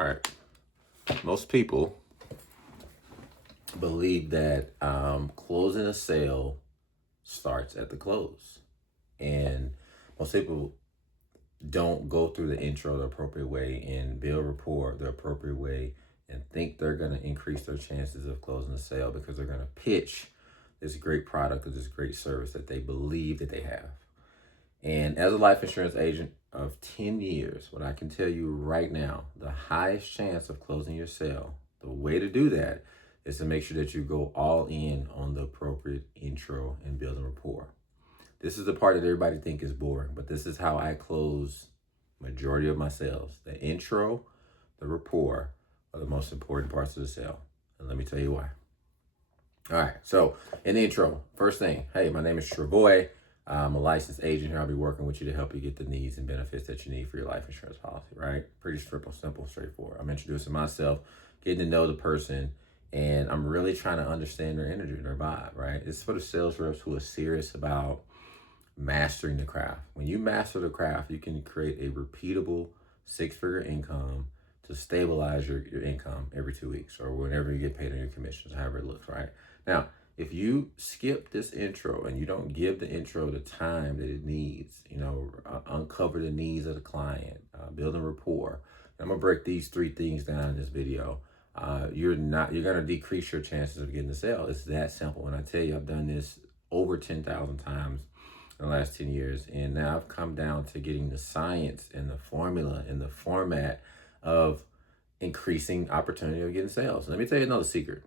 All right. Most people believe that closing a sale starts at the close. And most people don't go through the intro the appropriate way and build rapport the appropriate way and think they're going to increase their chances of closing the sale because they're going to pitch this great product or this great service that they believe that they have. And as a life insurance agent of 10 years, what I can tell you right now, the highest chance of closing your sale, the way to do that is to make sure that you go all in on the appropriate intro and building rapport. This is the part that everybody think is boring, but this is how I close majority of my sales. The intro, the rapport are the most important parts of the sale. And let me tell you why. All right, so in the intro, first thing, hey, my name is Travoy. I'm a licensed agent here. I'll be working with you to help you get the needs and benefits that you need for your life insurance policy, right? Pretty simple, straightforward. I'm introducing myself, getting to know the person, and I'm really trying to understand their energy, their vibe, right? It's for the sales reps who are serious about mastering the craft. When you master the craft, you can create a repeatable six-figure income to stabilize your income every 2 weeks or whenever you get paid on your commissions, however it looks, right? Now, if you skip this intro and you don't give the intro the time that it needs, uncover the needs of the client, building rapport. I'm gonna break these three things down in this video. You're gonna decrease your chances of getting the sale. It's that simple. And I tell you, I've done this over 10,000 times in the last 10 years. And now I've come down to getting the science and the formula and the format of increasing opportunity of getting sales. Let me tell you another secret.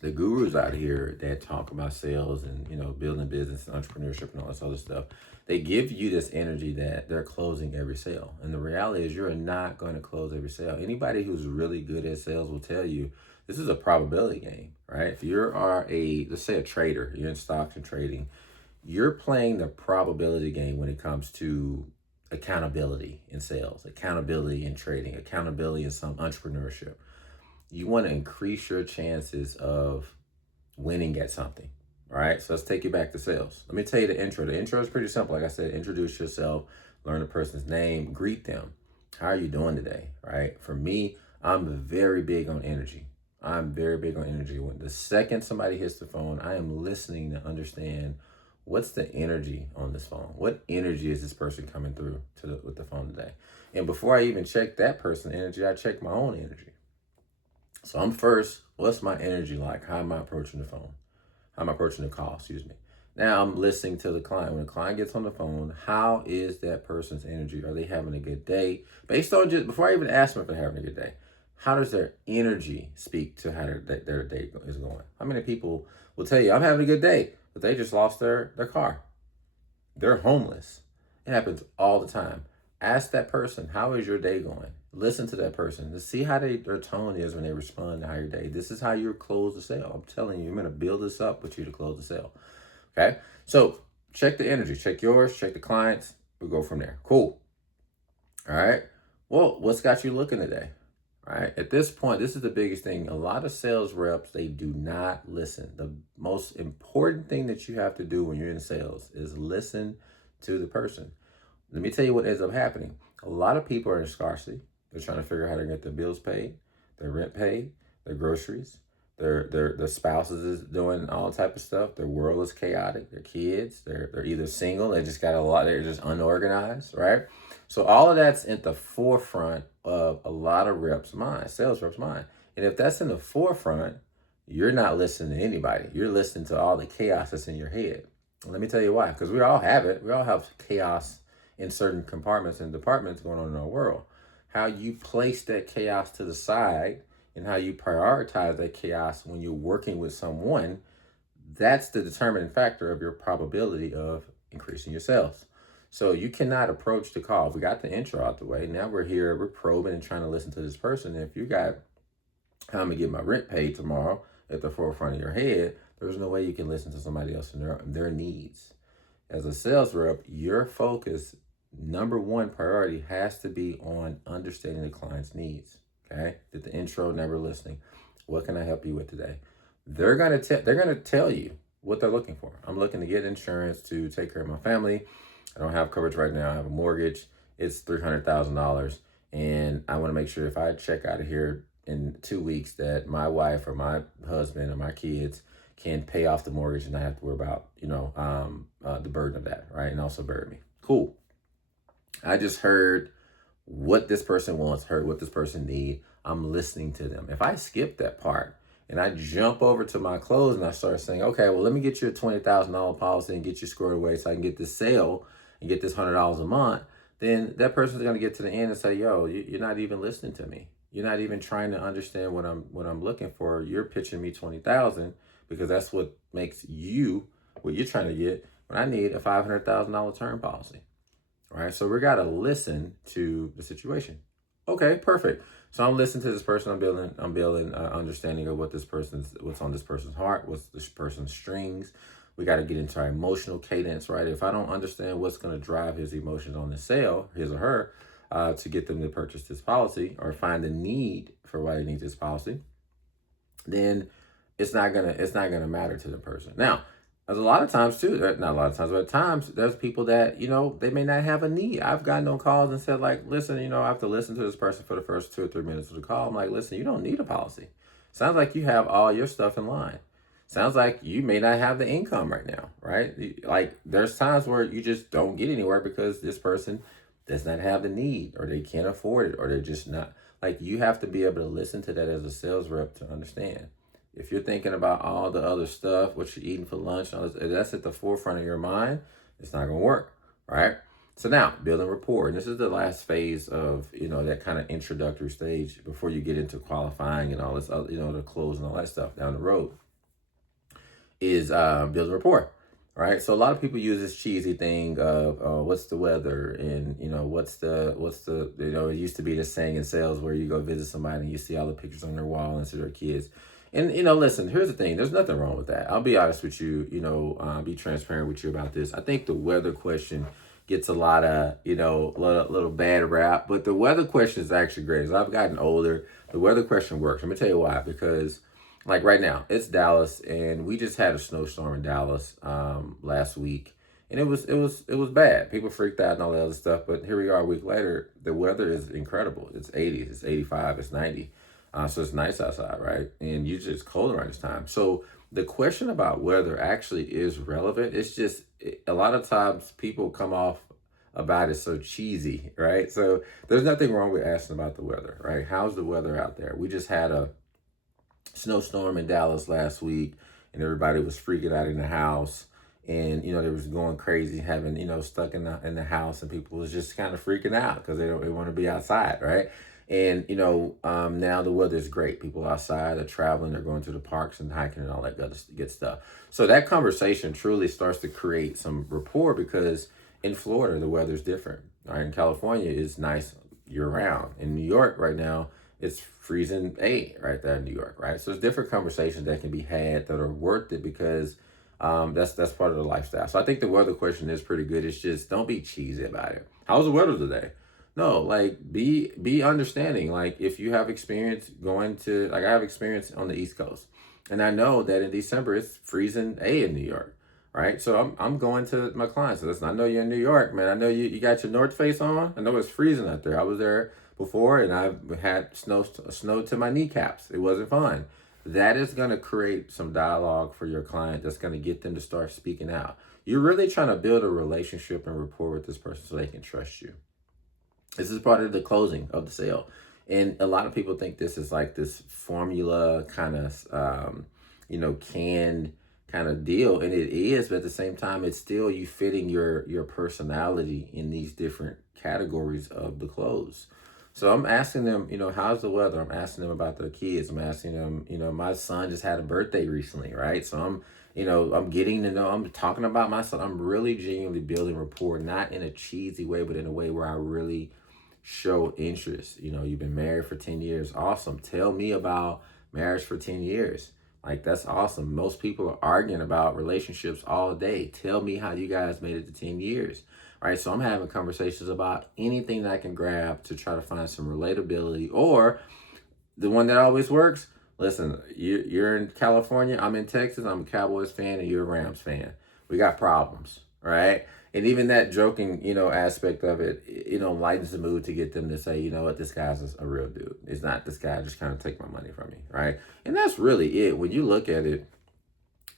The gurus out here that talk about sales and building business and entrepreneurship and all this other stuff, they give you this energy that they're closing every sale. And the reality is you're not going to close every sale. Anybody who's really good at sales will tell you this is a probability game, right? If you are let's say a trader, you're in stocks and trading, you're playing the probability game when it comes to accountability in sales, accountability in trading, accountability in some entrepreneurship. You want to increase your chances of winning at something. All right, so let's take you back to sales. Let me tell you the intro. The intro is pretty simple. Like I said, introduce yourself, learn the person's name, greet them. How are you doing today? Right? For me, I'm very big on energy. I'm very big on energy. When the second somebody hits the phone, I am listening to understand what's the energy on this phone. What energy is this person coming through with the phone today? And before I even check that person's energy, I check my own energy. So I'm first, what's my energy like? How am I approaching the phone? How am I approaching the call, Now I'm listening to the client. When the client gets on the phone, how is that person's energy? Are they having a good day? Based on before I even ask them if they're having a good day, how does their energy speak to how their day is going? How many people will tell you, I'm having a good day, but they just lost their car. They're homeless. It happens all the time. Ask that person, how is your day going? Listen to that person to see how their tone is when they respond to how your day. This is how you close the sale. I'm telling you, I'm going to build this up with you to close the sale. Okay? So check the energy. Check yours. Check the clients. We'll go from there. Cool. All right. Well, what's got you looking today? All right. At this point, this is the biggest thing. A lot of sales reps, they do not listen. The most important thing that you have to do when you're in sales is listen to the person. Let me tell you what ends up happening. A lot of people are in scarcity. They're trying to figure out how to get their bills paid, their rent paid, their groceries, their spouses is doing all type of stuff. Their world is chaotic. Their kids, they're either single, they just got a lot, they're just unorganized, right? So all of that's at the forefront of a lot of reps' mind, sales reps' mind. And if that's in the forefront, you're not listening to anybody. You're listening to all the chaos that's in your head. And let me tell you why. Because we all have it. We all have chaos in certain compartments and departments going on in our world. How you place that chaos to the side and how you prioritize that chaos when you're working with someone, that's the determining factor of your probability of increasing your sales. So you cannot approach the call. We got the intro out the way. Now we're probing and trying to listen to this person. And if you got, how I'm going to get my rent paid tomorrow at the forefront of your head, there's no way you can listen to somebody else and their needs. As a sales rep, your focus, number one priority has to be on understanding the client's needs. Okay? Did the intro, never listening. What can I help you with today? They're gonna tell you what they're looking for. I'm looking to get insurance to take care of my family. I don't have coverage right now. I have a mortgage. It's $300,000, And I want to make sure if I check out of here in 2 weeks that my wife or my husband or my kids can pay off the mortgage and not have to worry about, the burden of that, right? And also bury me. Cool. I just heard what this person wants, heard what this person need. I'm listening to them. If I skip that part and I jump over to my clothes and I start saying, okay, well, let me get you a $20,000 policy and get you squared away so I can get this sale and get this $100 a month, then that person's going to get to the end and say, yo, you're not even listening to me. You're not even trying to understand what I'm looking for. You're pitching me 20,000 because that's what makes you what you're trying to get when I need a $500,000 term policy. Right, so we got to listen to the situation. Okay, perfect. So I'm listening to this person. I'm building understanding of what's on this person's heart, what's this person's strings. We got to get into our emotional cadence, right? If I don't understand what's going to drive his emotions on the sale, his or her, to get them to purchase this policy or find the need for why they need this policy, then it's not gonna matter to the person. Now, there's a lot of times too, not a lot of times, but at times there's people that, they may not have a need. I've gotten on calls and said, like, listen, I have to listen to this person for the first 2 or 3 minutes of the call. I'm like, listen, you don't need a policy. Sounds like you have all your stuff in line. Sounds like you may not have the income right now, right? Like there's times where you just don't get anywhere because this person does not have the need or they can't afford it or they're just not. Like you have to be able to listen to that as a sales rep to understand. If you're thinking about all the other stuff, what you're eating for lunch, all this, if that's at the forefront of your mind, it's not going to work, right? So now, building rapport. And this is the last phase of, that kind of introductory stage before you get into qualifying and all this other, the close and all that stuff down the road is building rapport, right? So a lot of people use this cheesy thing of what's the weather and what's the it used to be this saying in sales where you go visit somebody and you see all the pictures on their wall and see their kids. And listen, here's the thing, there's nothing wrong with that. I'll be honest with you, be transparent with you about this. I think the weather question gets a lot of, little bad rap, but the weather question is actually great. As I've gotten older, the weather question works. Let me tell you why, because like right now, it's Dallas, and we just had a snowstorm in Dallas last week, and it was bad. People freaked out and all that other stuff. But here we are a week later. The weather is incredible. It's 80, it's 85, it's 90. So it's nice outside, right? And usually it's cold around this time. So the question about weather actually is relevant. It's just a lot of times people come off about it so cheesy, right? So there's nothing wrong with asking about the weather, right? How's the weather out there? We just had a snowstorm in Dallas last week, and everybody was freaking out in the house, and they was going crazy, having stuck in the house, and people was just kind of freaking out because they want to be outside, right? And now the weather is great. People outside are traveling, they're going to the parks and hiking and all that good stuff. So that conversation truly starts to create some rapport because in Florida the weather's different. Right, in California it's nice year round. In New York right now it's freezing right there in New York, right? So there's different conversations that can be had that are worth it because that's part of the lifestyle. So I think the weather question is pretty good. It's just don't be cheesy about it. How's the weather today? No, like be understanding. Like if you have experience going to like I have experience on the East Coast, and I know that in December it's freezing in New York, right? So I'm going to my clients. Listen, I know you're in New York, man. I know you got your North Face on. I know it's freezing out there. I was there before, and I've had snow to my kneecaps. It wasn't fun. That is going to create some dialogue for your client. That's going to get them to start speaking out. You're really trying to build a relationship and rapport with this person so they can trust you. This is part of the closing of the sale. And a lot of people think this is like this formula kind of, canned kind of deal. And it is, but at the same time, it's still you fitting your personality in these different categories of the close. So I'm asking them, how's the weather? I'm asking them about their kids. I'm asking them, my son just had a birthday recently, right? So I'm getting to know, I'm talking about my son. I'm really genuinely building rapport, not in a cheesy way, but in a way where I really show interest. You've been married for 10 years. Awesome. Tell me about marriage for 10 years. Like, that's awesome. Most people are arguing about relationships all day. Tell me how you guys made it to 10 years. Right. So I'm having conversations about anything that I can grab to try to find some relatability, or the one that always works. Listen, you're in California. I'm in Texas. I'm a Cowboys fan and you're a Rams fan. We got problems. Right. And even that joking, aspect of it, lightens the mood to get them to say, you know what, this guy's a real dude. It's not this guy just kind of take my money from me, right? And that's really it. When you look at it,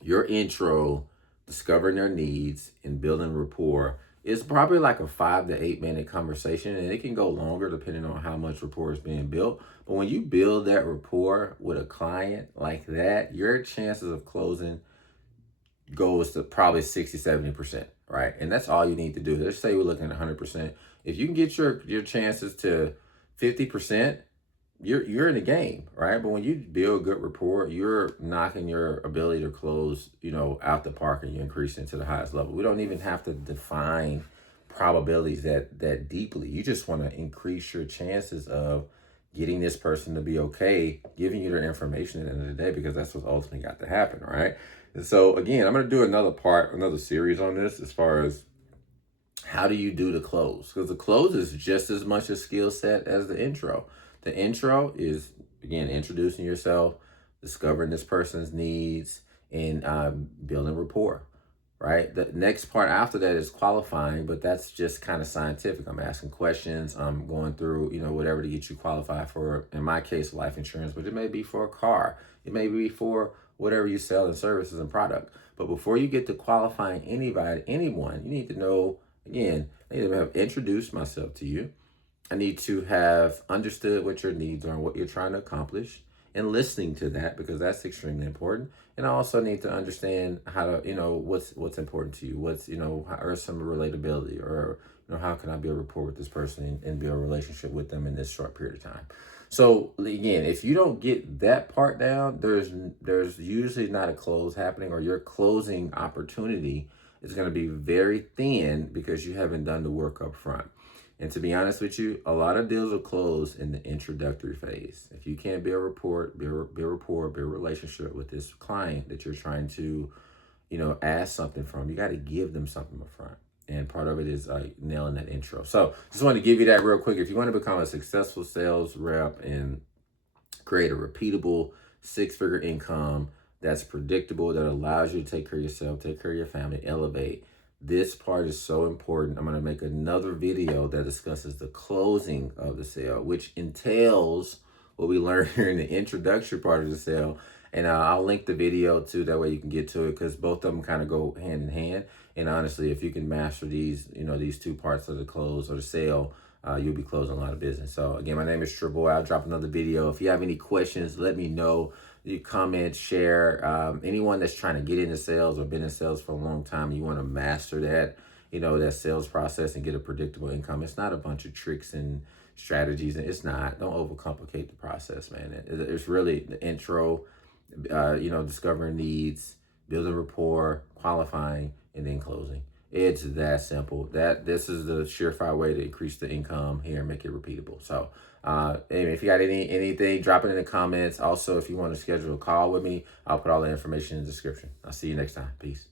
your intro, discovering their needs and building rapport, is probably like a 5 to 8 minute conversation, and it can go longer depending on how much rapport is being built. But when you build that rapport with a client like that, your chances of closing goes to probably 60, 70%, right? And that's all you need to do. Let's say we're looking at 100%. If you can get your chances to 50%, you're in the game, right? But when you build good rapport, you're knocking your ability to close, out the park, and you're increasing to the highest level. We don't even have to define probabilities that deeply. You just want to increase your chances of getting this person to be okay, giving you their information at the end of the day, because that's what's ultimately got to happen, right? And so again, I'm going to do another series on this as far as how do you do the close? Because the close is just as much a skill set as the intro. The intro is, again, introducing yourself, discovering this person's needs, and building rapport, right? The next part after that is qualifying, but that's just kind of scientific. I'm asking questions. I'm going through, whatever to get you qualified for, in my case, life insurance, but it may be for a car. It may be for whatever you sell in services and product. But before you get to qualifying anyone, you need to know, again, I need to have introduced myself to you. I need to have understood what your needs are and what you're trying to accomplish, and listening to that, because that's extremely important. And I also need to understand how to, what's important to you. What's, or some relatability, or, how can I build rapport with this person and build a relationship with them in this short period of time. So again, if you don't get that part down, there's usually not a close happening, or your closing opportunity is going to be very thin because you haven't done the work up front. And to be honest with you, a lot of deals will close in the introductory phase. If you can't build rapport, build relationship with this client that you're trying to, ask something from, you got to give them something up front. And part of it is nailing that intro. So just wanted to give you that real quick. If you want to become a successful sales rep and create a repeatable 6-figure income that's predictable, that allows you to take care of yourself, take care of your family, elevate, this part is so important. I'm going to make another video that discusses the closing of the sale, which entails what we learned here in the introductory part of the sale. And I'll link the video too, that way you can get to it, because both of them kind of go hand in hand. And honestly, if you can master these, these two parts of the close or the sale, you'll be closing a lot of business. So again, my name is Triboy. I'll drop another video. If you have any questions, let me know. You comment, share. Anyone that's trying to get into sales or been in sales for a long time, you want to master that, that sales process and get a predictable income. It's not a bunch of tricks and strategies. It's not. Don't overcomplicate the process, man. It's really the intro, discovering needs, building rapport, qualifying, and then closing. It's that simple. This is the surefire way to increase the income here and make it repeatable. So, if you got anything, drop it in the comments. Also, if you want to schedule a call with me, I'll put all the information in the description. I'll see you next time. Peace.